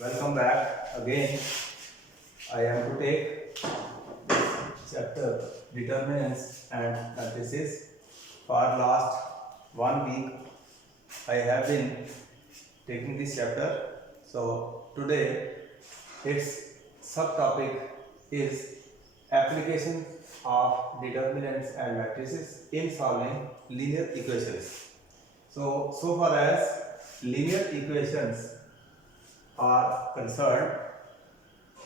Welcome back again. I am to take chapter determinants and matrices. For last 1 week, I have been taking this chapter. So today, its subtopic is application of determinants and matrices in solving linear equations. So far as linear equations are concerned,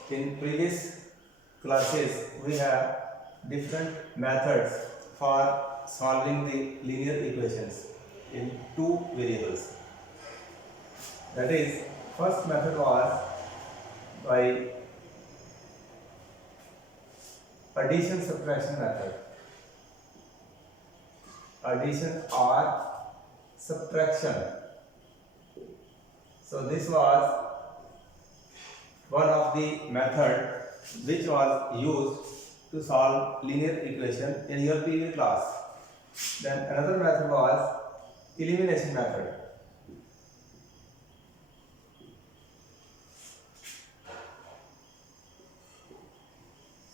in previous classes we have different methods for solving the linear equations in two variables. That is, first method was by addition subtraction method. Addition or subtraction. So this was one of the method which was used to solve linear equation in your previous class. Then another method was elimination method.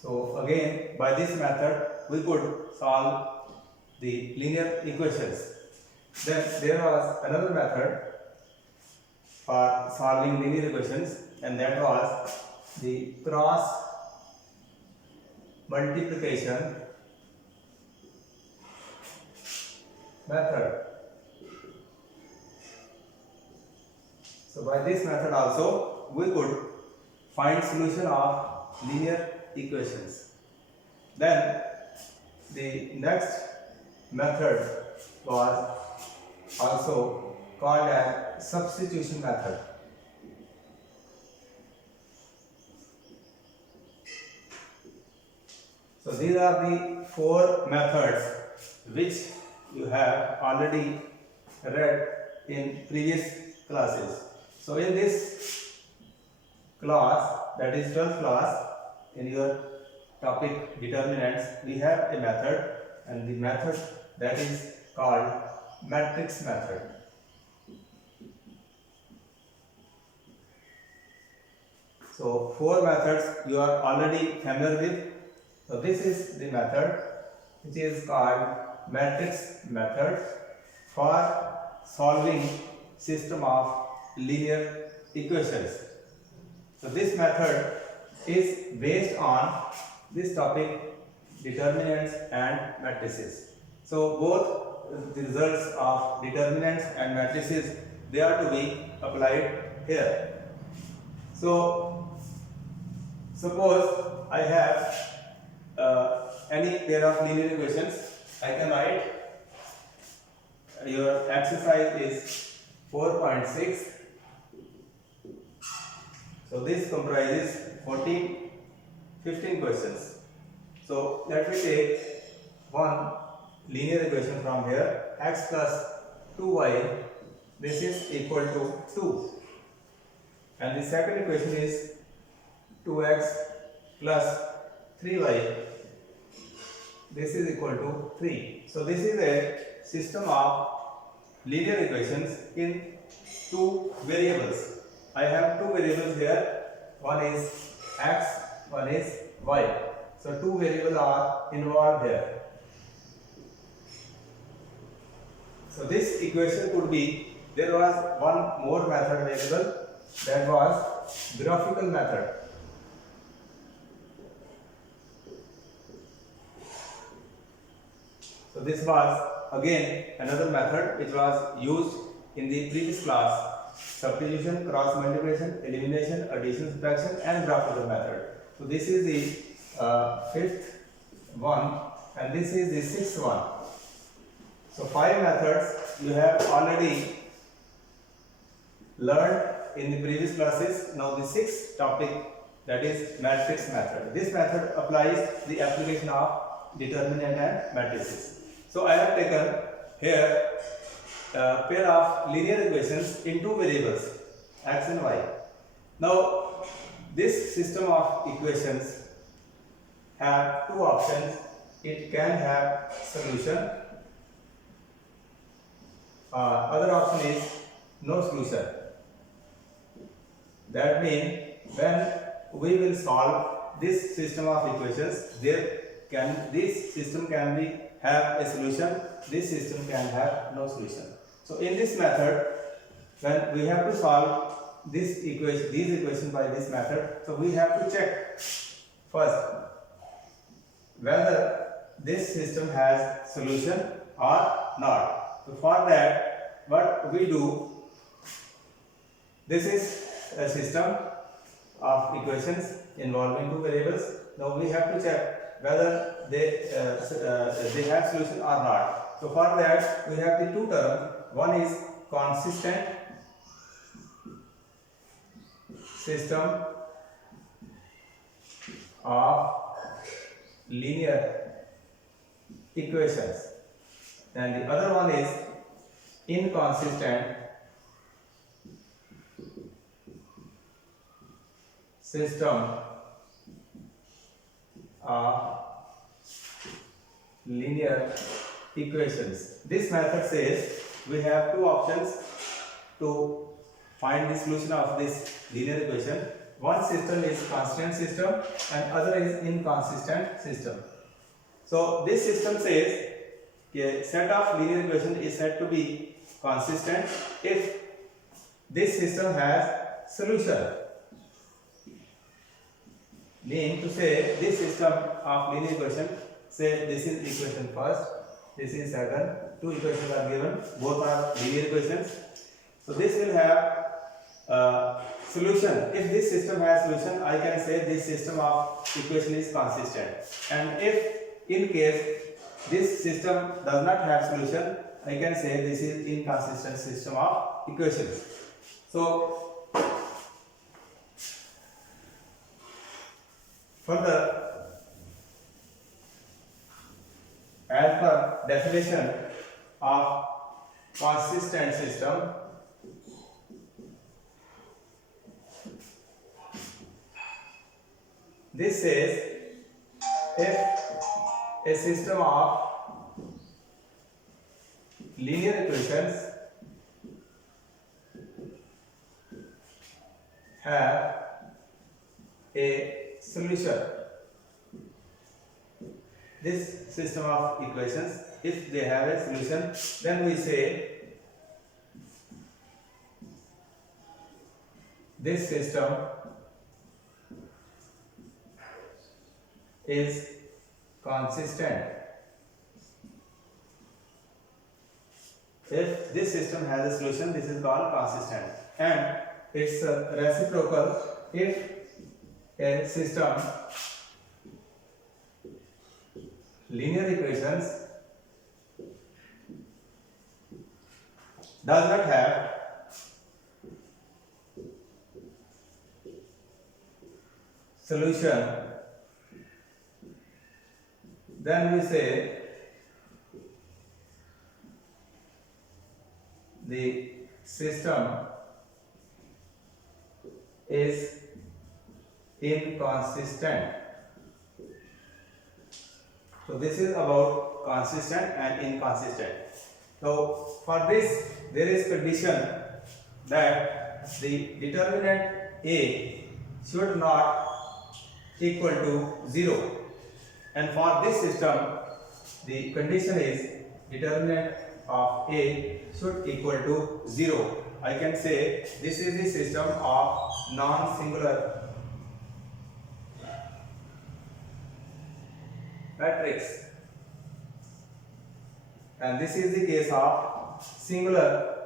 So again, by this method we could solve the linear equations. Then there was another method for solving linear equations, and that was the cross multiplication method. So by this method also we could find solution of linear equations. Then the next method was also called as substitution method. So these are the four methods which you have already read in previous classes. So in this class, that is 12th class, in your topic determinants, we have a method, and the method that is called matrix method. So four methods you are already familiar with. So this is the method which is called matrix method for solving system of linear equations. So this method is based on this topic determinants and matrices. So both the results of determinants and matrices, they are to be applied here. So suppose I have any pair of linear equations. I can write your exercise is 4.6. So this comprises 15 questions. So let me take one linear equation from here, x plus 2y, this is equal to 2. And the second equation is 2x plus 3y, this is equal to 3. So this is a system of linear equations in two variables. I have two variables here, one is x, one is y. So two variables are involved here. So this equation could be, there was one more method available, that was graphical method. So this was again another method which was used in the previous class: substitution, cross multiplication, elimination, addition, subtraction, and graphical method. So this is the fifth one, and this is the sixth one. So five methods you have already learned in the previous classes. Now the sixth topic, that is matrix method. This method applies the application of determinant and matrices. So I have taken here a pair of linear equations in two variables, x and y. Now this system of equations have two options. It can have solution. Other option is no solution. That means when we will solve this system of equations, this system can have a solution, this system can have no solution. So in this method, when we have to solve these equations by this method, so we have to check first whether this system has solution or not. So for that, what we do, this is a system of equations involving two variables. Now we have to check whether they have solution or not. So for that, we have the two terms. One is consistent system of linear equations, and the other one is inconsistent system of linear equations. This method says we have two options to find the solution of this linear equation. One system is constant system and other is inconsistent system. So this system says a set of linear equation is said to be consistent if this system has solution. Mean to say this system of linear equation, say this is equation first, this is second, two equations are given, both are linear equations. So this will have solution. If this system has solution, I can say this system of equation is consistent. And if in case this system does not have solution, I can say this is inconsistent system of equations. So further, as per definition of consistent system, this says if a system of linear equations have a solution. This system of equations, if they have a solution, then we say this system is consistent. If this system has a solution, this is called consistent, and it's reciprocal if a system linear equations does not have solution, then we say the system is inconsistent. So this is about consistent and inconsistent. So for this, there is condition that the determinant A should not equal to 0, and for this system the condition is determinant of A should equal to 0. I can say this is the system of non-singular matrix, and this is the case of singular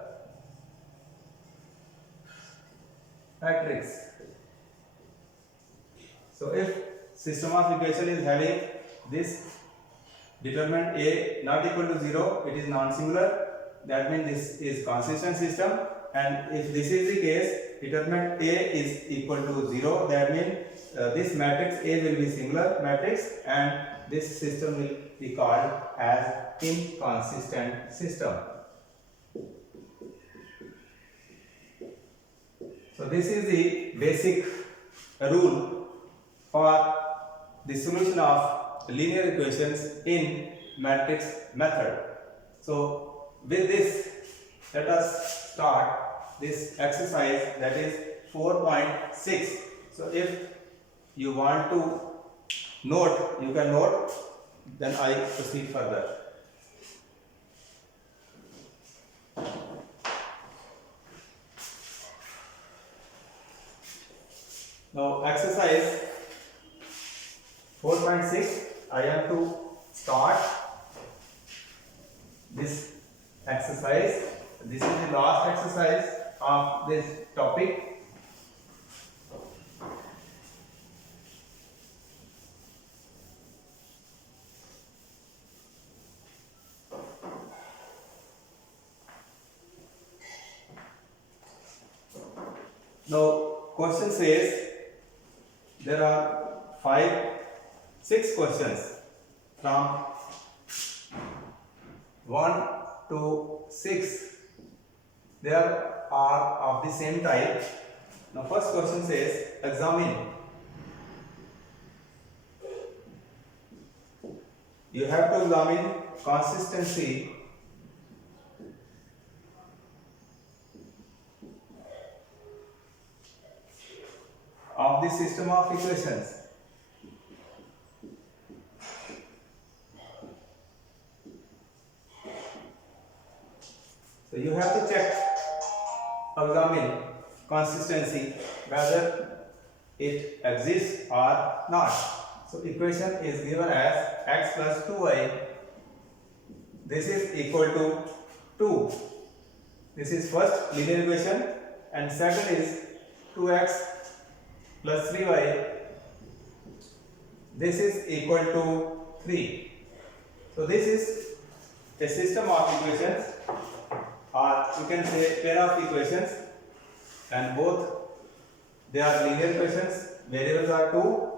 matrix. So if system of equation is having this determinant A not equal to 0, it is non-singular, that means this is consistent system. And if this is the case, determinant A is equal to 0, that means this matrix A will be singular matrix, and this system will be called as inconsistent system. So this is the basic rule for the solution of linear equations in matrix method. So with this, let us start this exercise, that is 4.6. So if you want to note, you can note, then I proceed further. Now exercise 4.6, I have to start this exercise. This is the last exercise of this topic. Now question says there are 6 questions from 1 to 6. They are of the same type. Now first question says examine. You have to examine consistency of the system of equations. So you have to check, examine consistency whether it exists or not. So equation is given as x plus 2y. This is equal to 2. This is first linear equation, and second is 2x plus 3y. This is equal to 3. So this is a system of equations, or you can say pair of equations, and both they are linear equations. Variables are 2.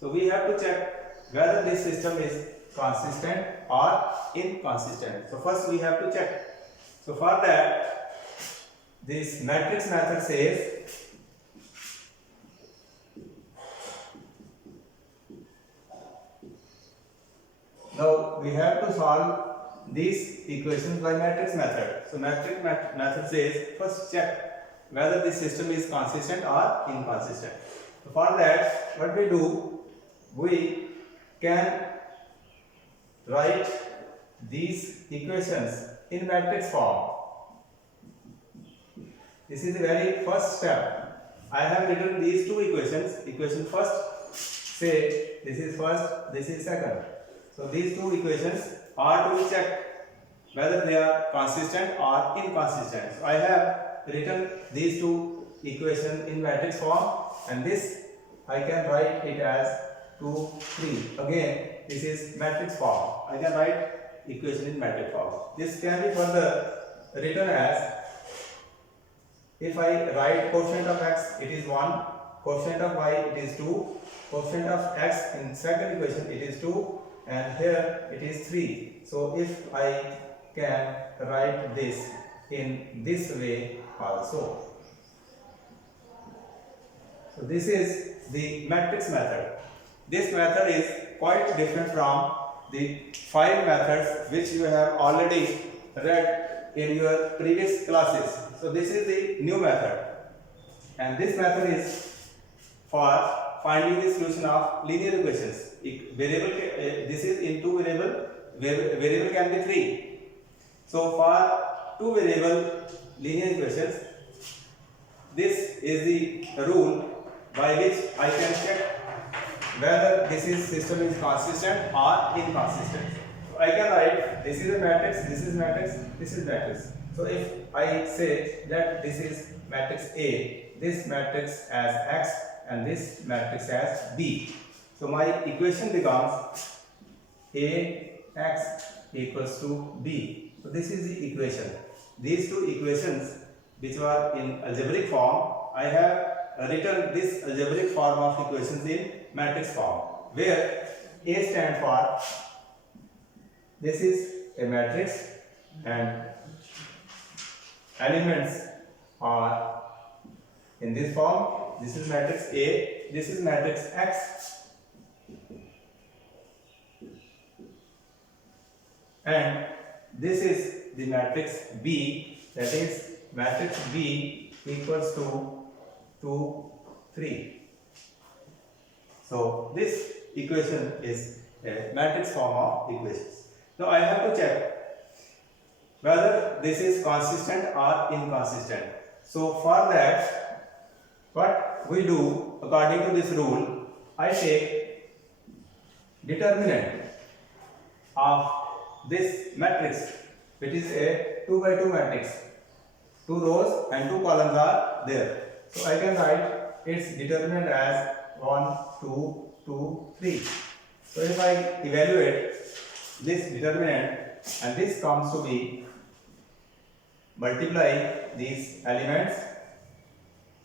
So we have to check whether this system is consistent or inconsistent. So first we have to check. So for that, this matrix method says now we have to solve these equations by matrix method. So matrix method says first check whether this system is consistent or inconsistent. So for that, what we do, we can write these equations in matrix form. This is the very first step. I have written these two equations. Equation first, say this is first, this is second. So these two equations are to be checked whether they are consistent or inconsistent. So I have written these two equations in matrix form, and this I can write it as 2, 3. Again, this is matrix form. I can write equation in matrix form. This can be further written as, if I write quotient of x, it is 1, quotient of y, it is 2, quotient of x in second equation, it is 2, and here it is 3. So if I can write this in this way also. So this is the matrix method. This method is quite different from the 5 methods which you have already read in your previous classes. So this is the new method, and this method is for finding the solution of linear equations. Variable, this is in 2 variable. Variable can be 3. So for 2 variable linear equations, this is the rule by which I can check whether this system is consistent or inconsistent. So I can write this is a matrix, this is matrix, this is matrix. So if I say that this is matrix A, this matrix as X, and this matrix as B. So my equation becomes AX equals to B. So this is the equation. These two equations which were in algebraic form, I have written this algebraic form of equations in matrix form, where A stands for, this is a matrix and elements are in this form. This is matrix A, this is matrix X, and this is the matrix B, that is matrix B equals to 2, 3. So this equation is a matrix form of equations. Now I have to check whether this is consistent or inconsistent. So for that, what we do according to this rule, I take determinant of this matrix, which is a 2 by 2 matrix. 2 rows and 2 columns are there. So I can write its determinant as 1, 2, 2, 3. So if I evaluate this determinant, and this comes to be, multiply these elements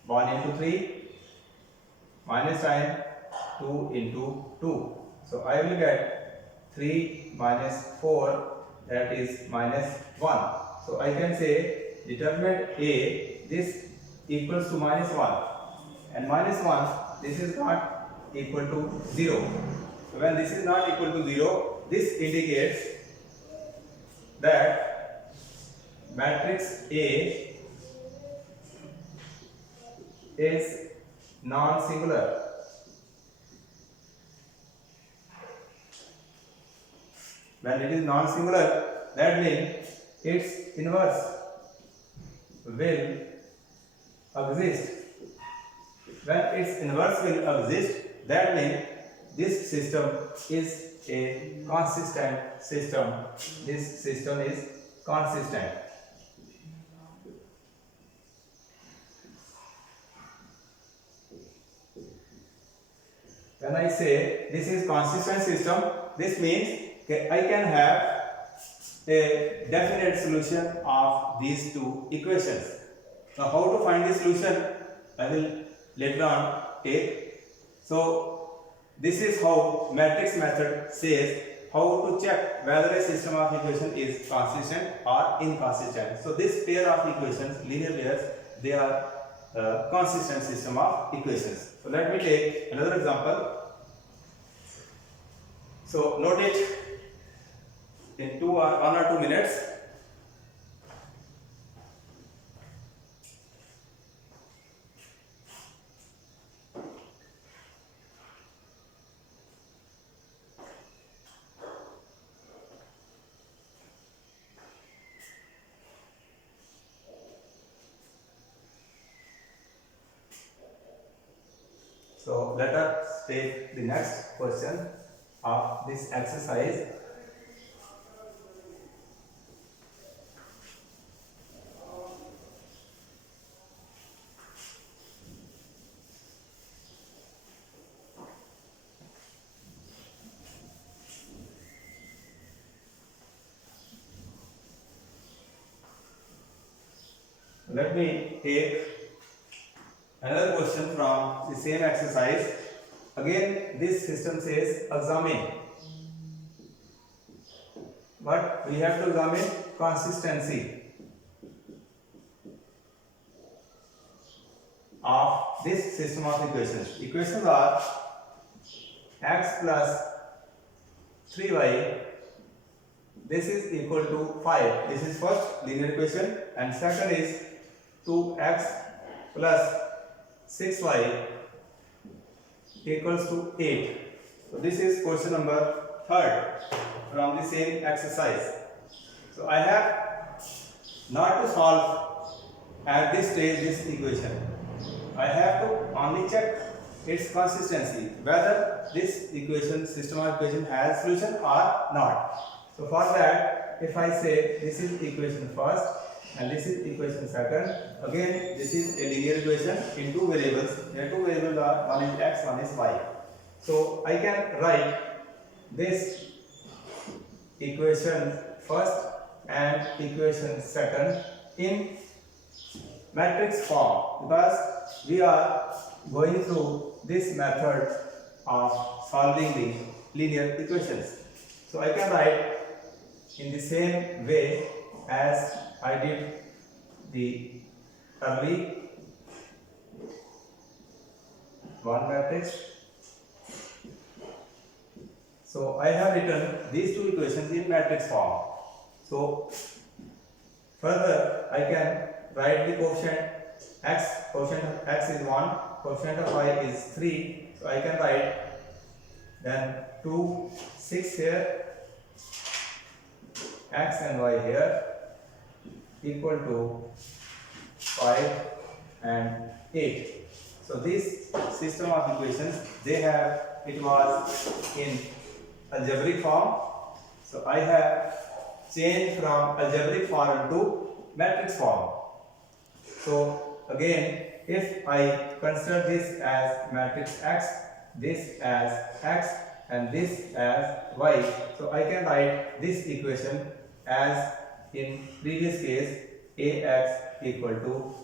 1 into 3 minus sign 2 into 2. So I will get 3 minus 4, that is minus 1. So I can say determinant A, this equals to minus 1, and minus 1, this is not equal to 0. So when this is not equal to 0, this indicates that matrix A is non-singular. When it is non-singular, that means its inverse will exist. When its inverse will exist, that means this system is a consistent system. This system is consistent. When I say this is consistent system, this means I can have a definite solution of these two equations. Now how to find the solution, I will later on take. So this is how matrix method says how to check whether a system of equation is consistent or inconsistent. So this pair of equations, linear pairs, they are consistent system of equations. So let me take another example. So note it in 1 or 2 minutes. So let us take the next question of this exercise. Let me take another question from the same exercise. Again, this system says examine, but we have to examine consistency of this system of equations. Equations are x plus 3y, this is equal to 5. This is first linear equation, and second is 2x plus 6y equals to 8. So this is question number 3rd from the same exercise. So I have not to solve at this stage this equation. I have to only check its consistency, whether this equation, system of equation has solution or not. So for that, if I say this is equation first and this is equation second, again this is a linear equation in 2 variables. There are 2 variables are, one is x, one is y. So I can write this equation first and equation second in matrix form, because we are going through this method of solving the linear equations. So I can write in the same way as I did the early one matrix. So I have written these 2 equations in matrix form. So further I can write the coefficient x, quotient of x is 1, quotient of y is 3, so I can write then 2, 6 here, x and y here equal to 5 and 8. So this system of equations, it was in algebraic form. So I have changed from algebraic form to matrix form. So again, if I consider this as matrix X, this as X and this as Y, so I can write this equation as in previous case AX equal to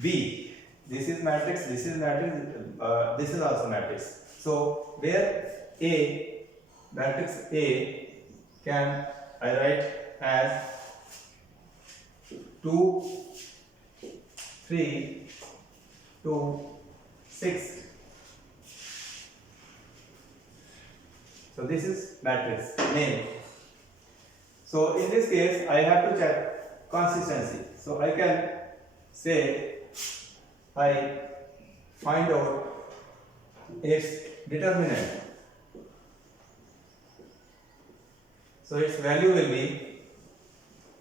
B. This is matrix, this is matrix, this is also matrix. So where A, matrix A can I write as 2, 3, 2, 6. So this is matrix name. So in this case I have to check consistency. So I can say I find out its determinant. So its value will be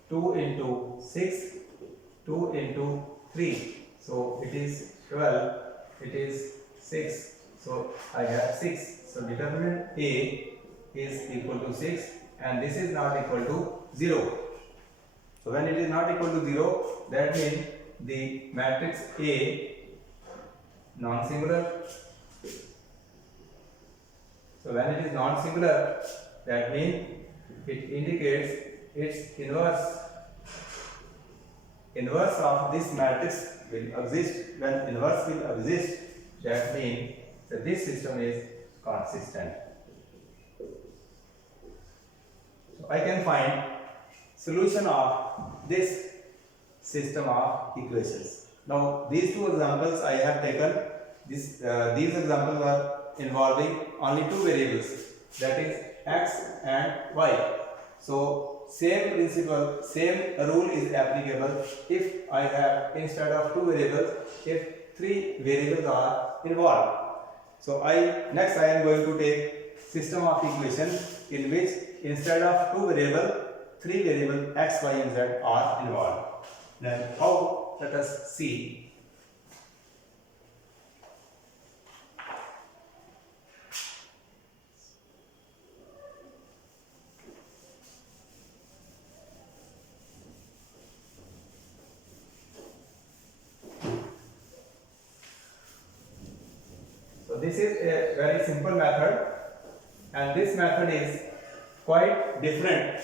2 into 6, 2 into 3. So it is 12, it is 6. So I have 6. So determinant A is equal to 6 and this is not equal to 0. So when it is not equal to 0, that means the matrix A non-singular. So when it is non-singular, that means it indicates its inverse. Inverse of this matrix will exist. When inverse will exist, that means that this system is consistent. So I can find solution of this system of equations. Now these two examples I have taken, these examples are involving only two variables, that is x and y. So same principle, same rule is applicable if I have instead of two variables, if three variables are involved. So next I am going to take system of equation in which instead of two variables, three variables x, y and z are involved. Then how? Let us see. So this is a very simple method, and this method is quite different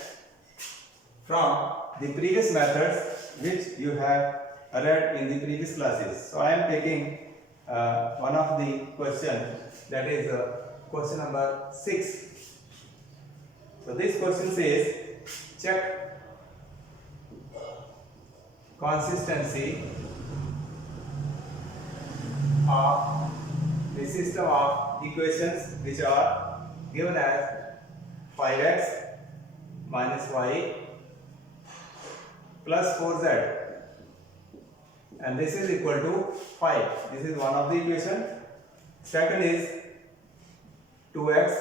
from the previous methods which you have read in the previous classes. So I am taking one of the question, that is question number 6. So this question says check consistency of the system of equations which are given as 5x minus y plus 4z, and this is equal to 5. This is one of the equation. Second is 2x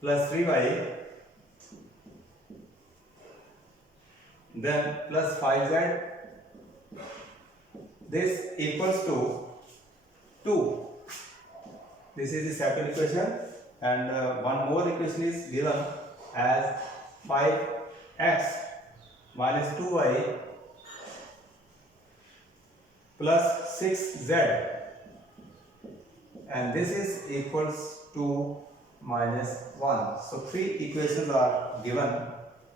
plus 3y then plus 5z. This equals to 2. This is the second equation, and one more equation is given as 5x minus 2y plus 6z, and this is equals to minus 1. So three equations are given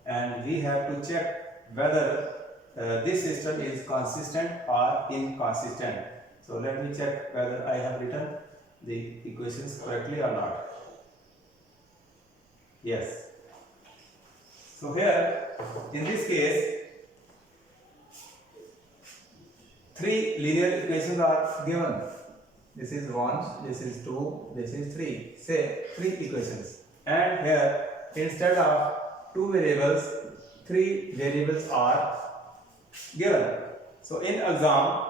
and we have to check whether this system is consistent or inconsistent. So let me check whether I have written the equations correctly or not. Yes. So here in this case three linear equations are given. This is 1, this is 2, this is 3. Say three equations. And here instead of two variables, three variables are given. So in exam,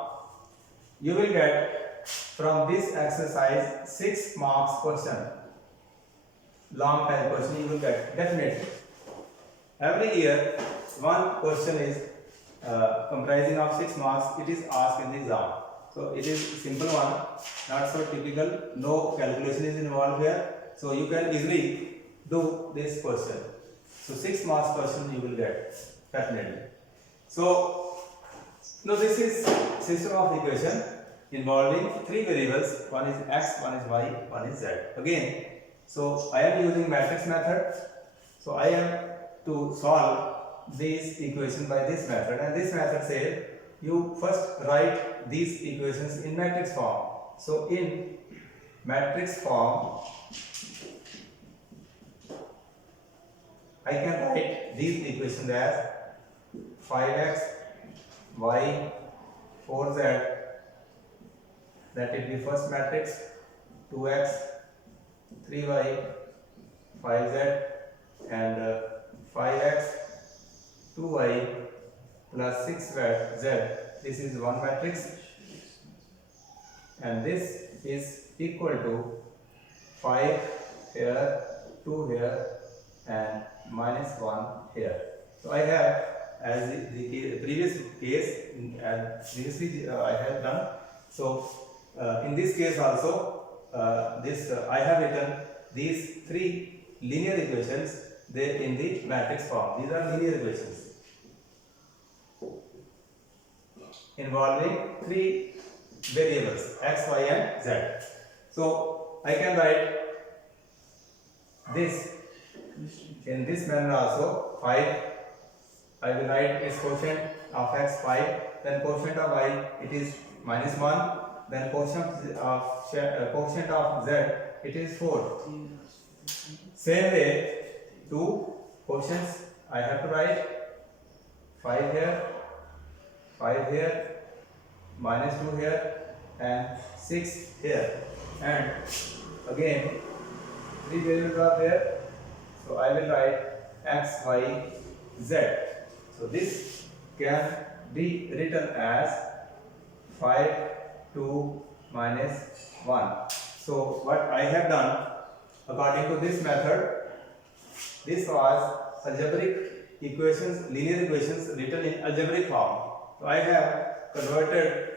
you will get from this exercise 6 marks question. Long time question you will get definitely. Every year, one question is comprising of 6 marks. It is asked in the exam. So it is simple one, not so typical. No calculation is involved here. So you can easily do this question. So 6 marks question you will get definitely. So now this is system of equation involving 3 variables. One is x, one is y, one is z. Again, so I am using matrix method. So I am to solve this equation by this method, and this method says you first write these equations in matrix form. So in matrix form, I can write these equations as 5x, y, 4z, that will be first matrix, 2x, 3y, 5z, and 5x, 2y plus 6z. This is one matrix, and this is equal to 5 here, 2 here, and minus 1 here. So I have, as the previous case, previously I have done. So in this case also, I have written these 3 linear equations there in the matrix form. These are linear equations involving 3 variables x, y, and z. So I can write this in this manner also. 5, I will write its quotient of x 5, then quotient of y it is minus 1, then quotient of z it is 4. Same way, 2 quotients I have to write 5 here, 5 here, minus 2 here, and 6 here, and again 3 variables are there. So I will write x, y, z. So this can be written as 5, 2, minus 1. So what I have done according to this method, this was algebraic equations, linear equations written in algebraic form. So I have converted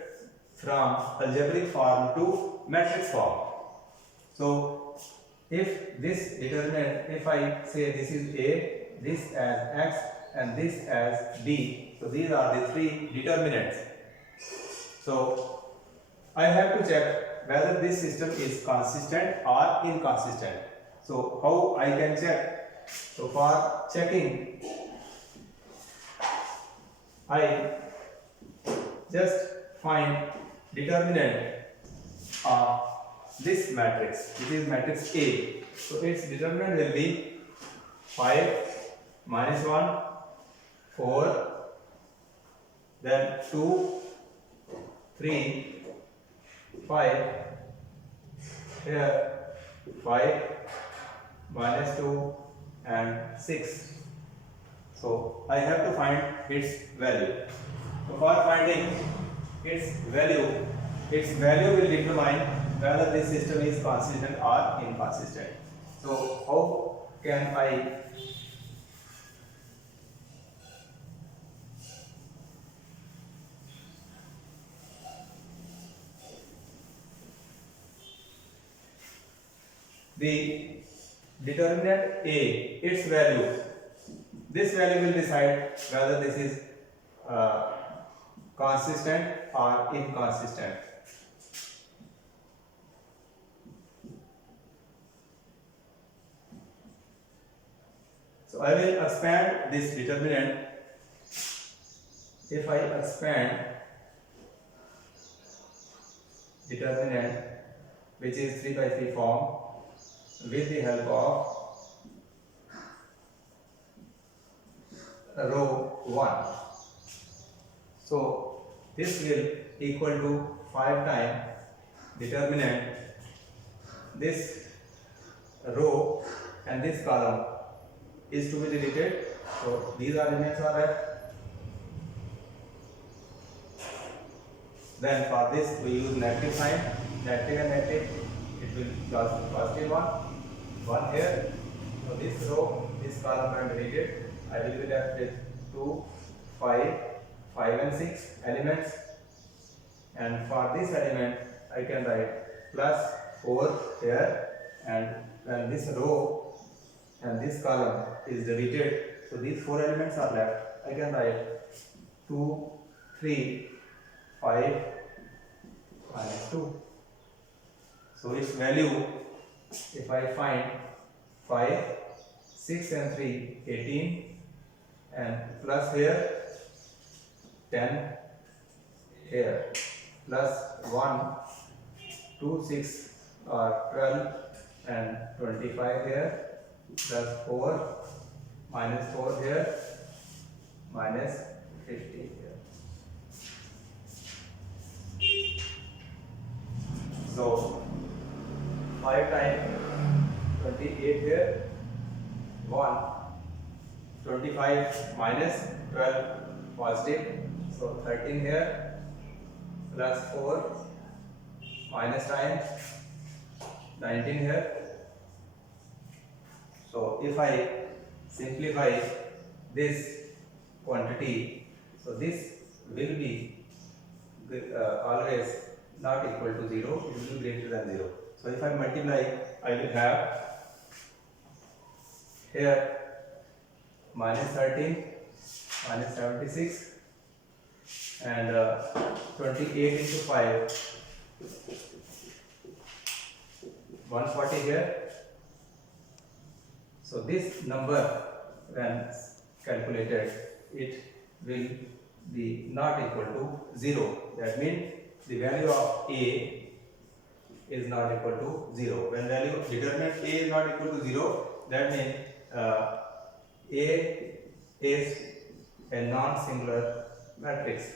from algebraic form to matrix form. So if this determinant, if I say this is A, this as x, and this as B, so these are the 3 determinants. So I have to check whether this system is consistent or inconsistent. So how I can check? So for checking, I just find determinant of this matrix, which is matrix A. So its determinant will be 5, minus 1, 4, then 2, 3, 5, here 5, minus 2, and 6. So I have to find its value. So for finding its value will determine whether this system is consistent or inconsistent. So how can I the determinant A, its value, this value will decide whether this is consistent or inconsistent. So I will expand this determinant. If I expand determinant, which is 3 by 3 form, with the help of row 1. So this will equal to 5 times determinant, this row and this column is to be deleted. So these arguments are left. Then for this we use negative sign, negative and negative. It will positive one here. So this row, this column I am deleted. I will be left with 2, 5, 5 and 6 elements. And for this element, I can write plus 4 here. And when this row and this column is deleted, so these 4 elements are left. I can write 2, 3, 5 minus 2. So its value, if I find 5, 6 and 3, 18, and plus here 10 here, plus 1, 2, 6 or 12 and 25 here, plus 4, minus 4 here, minus 50 here. So 5 times 28 here, 1, 25 minus 12 positive, so 13 here, plus 4 minus times 19 here. So if I simplify this quantity, so this will be always not equal to 0, it will be greater than 0. So if I multiply, I will have here minus 13, minus 76, and 28 into 5, 140 here. So this number, when calculated, it will be not equal to 0. That means the value of A is not equal to 0. When value determinant A is not equal to 0, that means A is a non-singular matrix.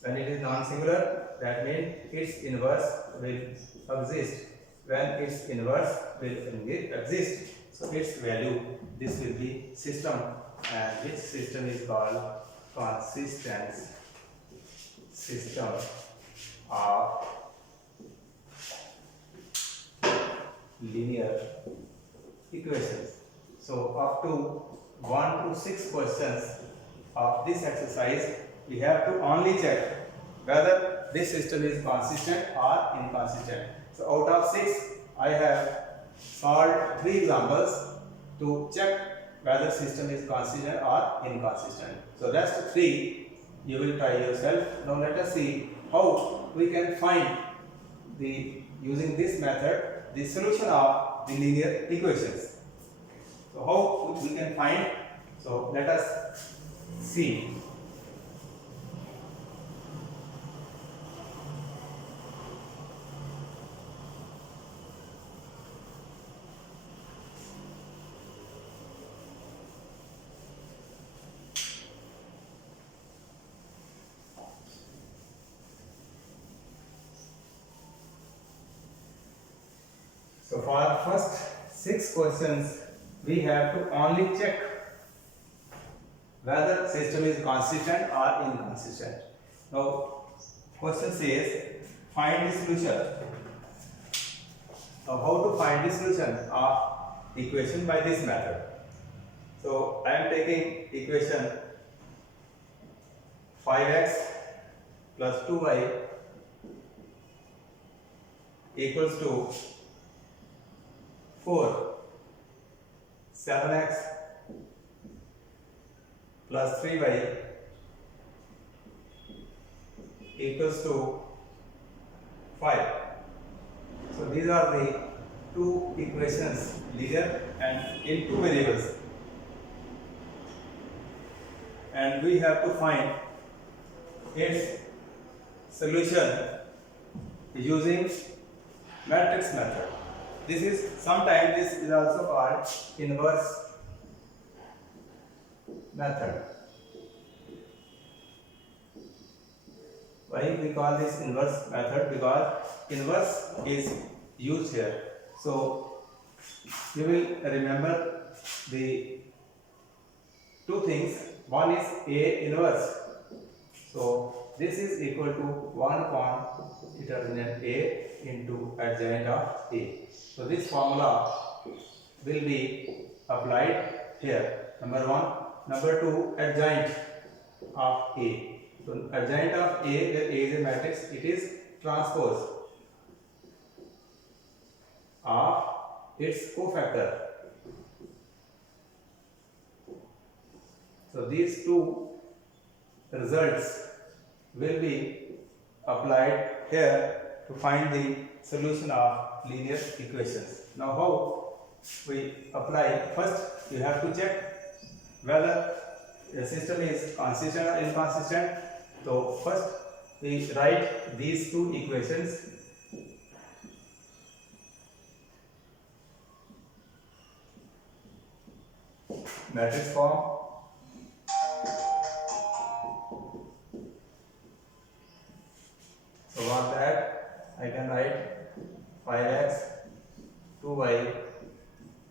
When it is non-singular, that means its inverse will exist. When its inverse will exist, so its value, this will be system, and which system is called consistent system of linear equations. So up to 1 to 6 questions of this exercise, we have to only check whether this system is consistent or inconsistent. So out of 6, I have solved 3 examples to check whether system is consistent or inconsistent. So rest 3 you will try yourself. Now let us see how we can find using this method the solution of the linear equations. So how we can find? So let us see. So for first 6 questions, we have to only check whether system is consistent or inconsistent. Now, question says find the solution. Now, how to find the solution of equation by this method? So I am taking equation 5x plus 2y equals to 4, 7x plus 3y equals to 5. So these are the 2 equations, linear and in 2 variables, and we have to find its solution using matrix method. Sometimes this is also called inverse method. Why we call this inverse method? Because inverse is used here. So you will remember the 2 things. One is A inverse. So this is equal to 1 upon determinant A into adjoint of A. So this formula will be applied here. Number 1. Number 2, adjoint of A. So adjoint of A, where A is a matrix, it is transpose of its cofactor. So these two results will be applied here to find the solution of linear equations. Now how we apply? First you have to check whether the system is consistent or inconsistent. So first we write these two equations. Matrix form. So on that I can write 5x, 2y,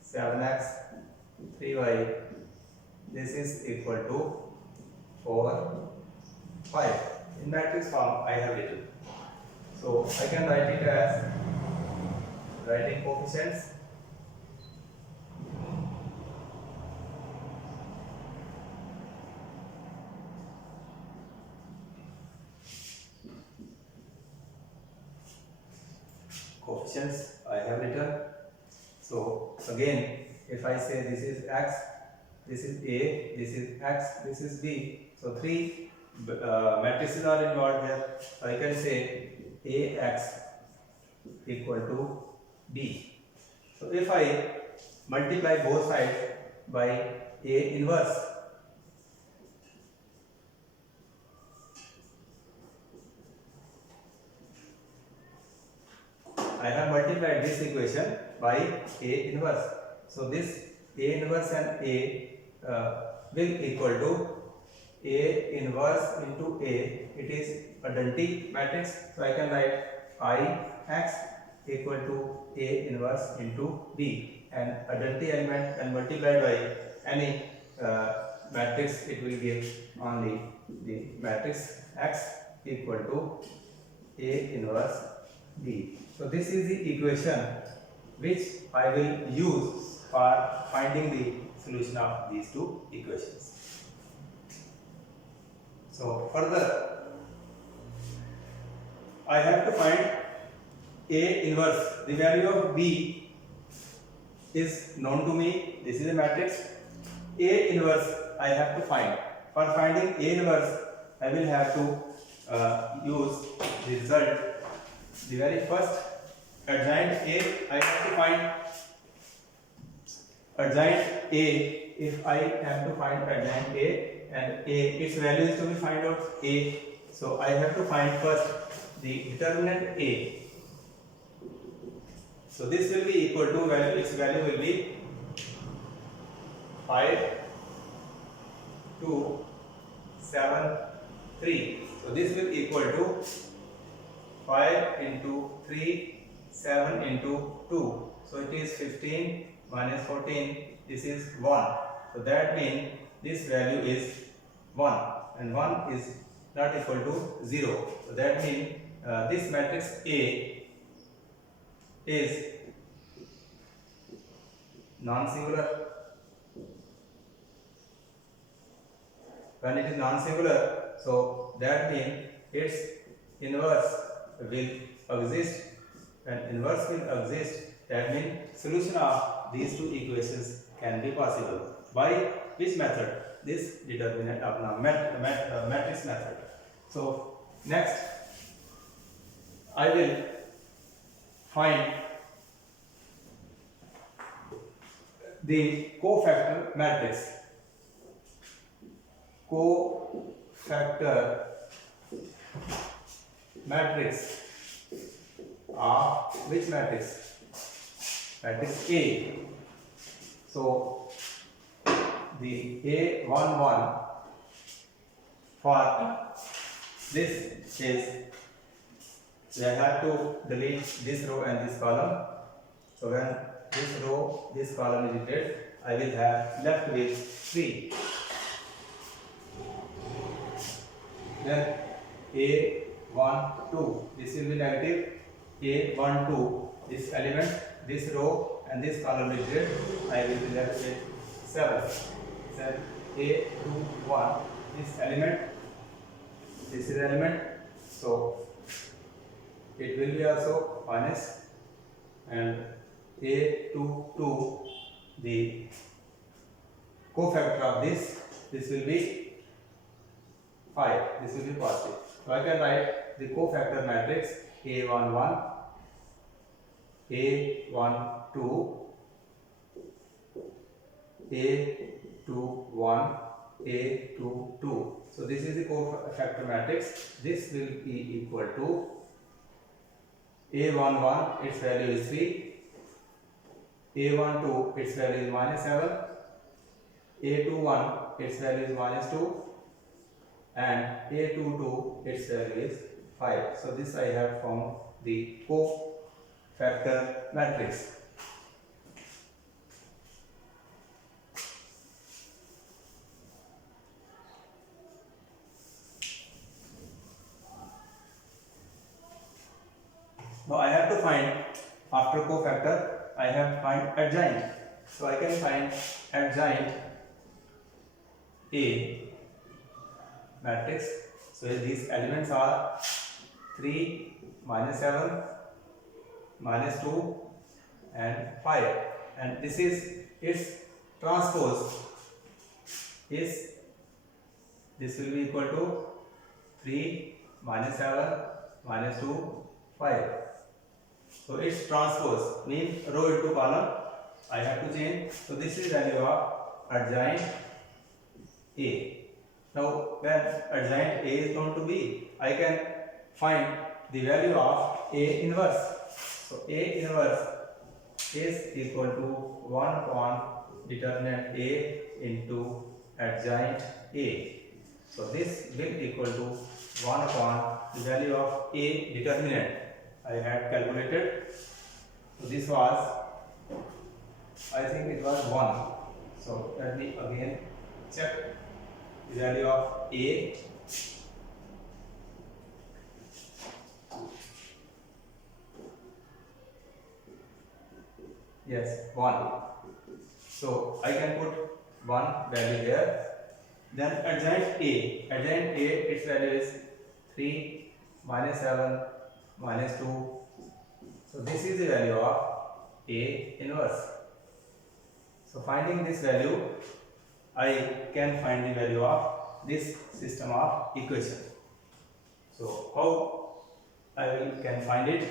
7x, 3y. This is equal to 4, 5. In matrix form I have written. So I can write it as writing coefficients. Coefficients I have written. So again, if I say this is x, this is A, this is x, this is B. So three matrices are involved here. So I can say AX equal to B. So if I multiply both sides by A inverse, I have multiplied this equation by A inverse. So this A inverse and A will equal to A inverse into A. It is a identity matrix. So I can write IX equal to A inverse into B, and identity element and multiplied by any matrix, it will give only the matrix X equal to A inverse B. So this is the equation which I will use for finding the solution of these two equations. So further, I have to find A inverse. The value of B is known to me. This is a matrix. A inverse I have to find. For finding A inverse, I will have to use the result. The very first adjoint A, I have to find adjoint A. If I have to find adjoint A, and A, its value is to be find out A. So I have to find first the determinant A. So this will be equal to value, its value will be 5, 2, 7, 3. So this will equal to 5 into 3, 7 into 2. So it is 15 minus 14. This is 1. So that means this value is 1, and 1 is not equal to 0. So that means this matrix A is non-singular. When it is non-singular, so that means its inverse will exist. When inverse will exist, that means solution of these two equations can be possible. By which method? This determinant of matrix method. So next I will find the cofactor matrix. Cofactor matrix of which matrix? Matrix A. So the A11 for this is, we have to delete this row and this column. So when this row, this column is deleted, I will have left with 3. then A1 2, this will be negative. A1 2, this element, this row and this column is red. I will be left with 7. Then A2 1, this element, this is element, so it will be also minus, and A2 2, the cofactor of this will be 5, this will be positive. So I can write the cofactor matrix A11, A12, A21, A22. So this is the cofactor matrix. This will be equal to A11, its value is 3, A12, its value is minus 7, A21, its value is minus 2, and A22, its value is 5. So this I have found the cofactor matrix. Now I have to find, after cofactor, I have to find adjoint. So I can find adjoint A matrix. So these elements are 3, minus 7, minus 2 and 5, and this is its transpose is, this will be equal to 3, minus 7, minus 2, 5. So its transpose means row into column. I have to change. So this is value of adjoint A. Now when adjoint A is known to be, I can find the value of A inverse. So A inverse is equal to 1 upon determinant A into adjoint A. So this will equal to 1 upon the value of A determinant I had calculated. So this was, I think it was 1. So let me again check the value of A. Yes, 1. So I can put 1 value here. Then adjoint A. Adjoint A, its value is 3, minus 7, minus 2. So this is the value of A inverse. So finding this value, I can find the value of this system of equation. So how I can find it?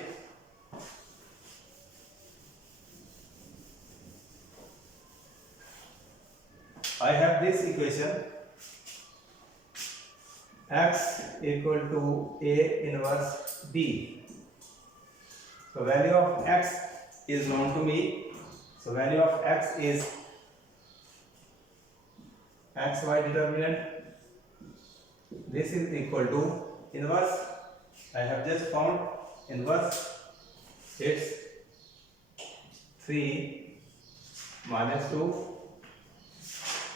I have this equation, x equal to A inverse B. So value of x is known to me. So value of x is xy determinant. This is equal to inverse. I have just found inverse. It's 3, minus 2,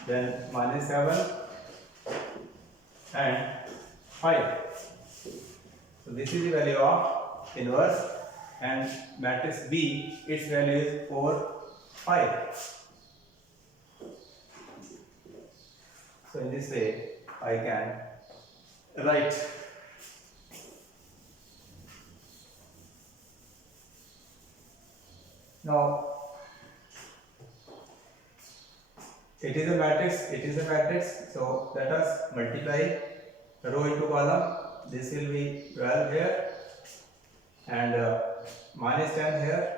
then minus 7 and 5. So this is the value of inverse, and matrix B, its value is 4, 5. So in this way I can write. Now it is a matrix, so let us multiply row into column. This will be 12 here and minus 10 here.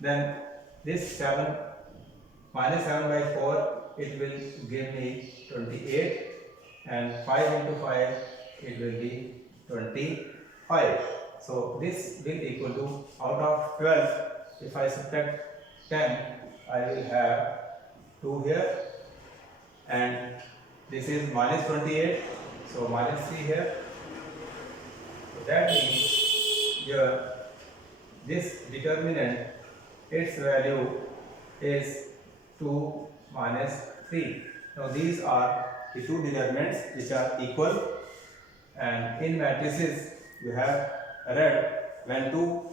Then this 7, minus 7 by 4, it will give me 28, and 5 into 5, it will be 25. So this will equal to, out of 12, if I subtract 10, I will have 2 here, and this is minus 28, so minus 3 here. So that means here this determinant, its value is 2 minus 3. Now these are the two determinants which are equal, and in matrices you have read when two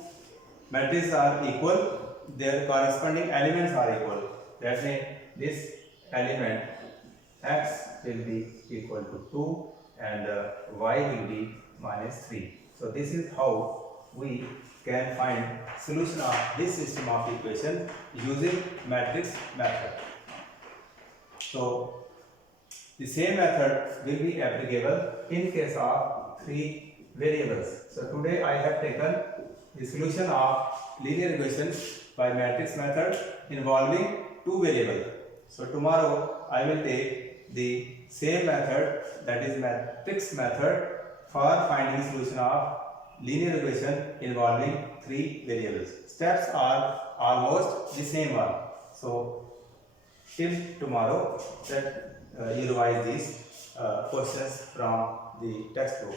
matrices are equal, their corresponding elements are equal. That means this element x will be equal to 2 and y will be minus 3. So this is how we can find solution of this system of equation using matrix method. So the same method will be applicable in case of three variables. So today I have taken the solution of linear equations by matrix method involving two variables. So tomorrow I will take the same method, that is matrix method, for finding solution of linear equation involving three variables. Steps are almost the same one. So till tomorrow that you revise these questions from the textbook.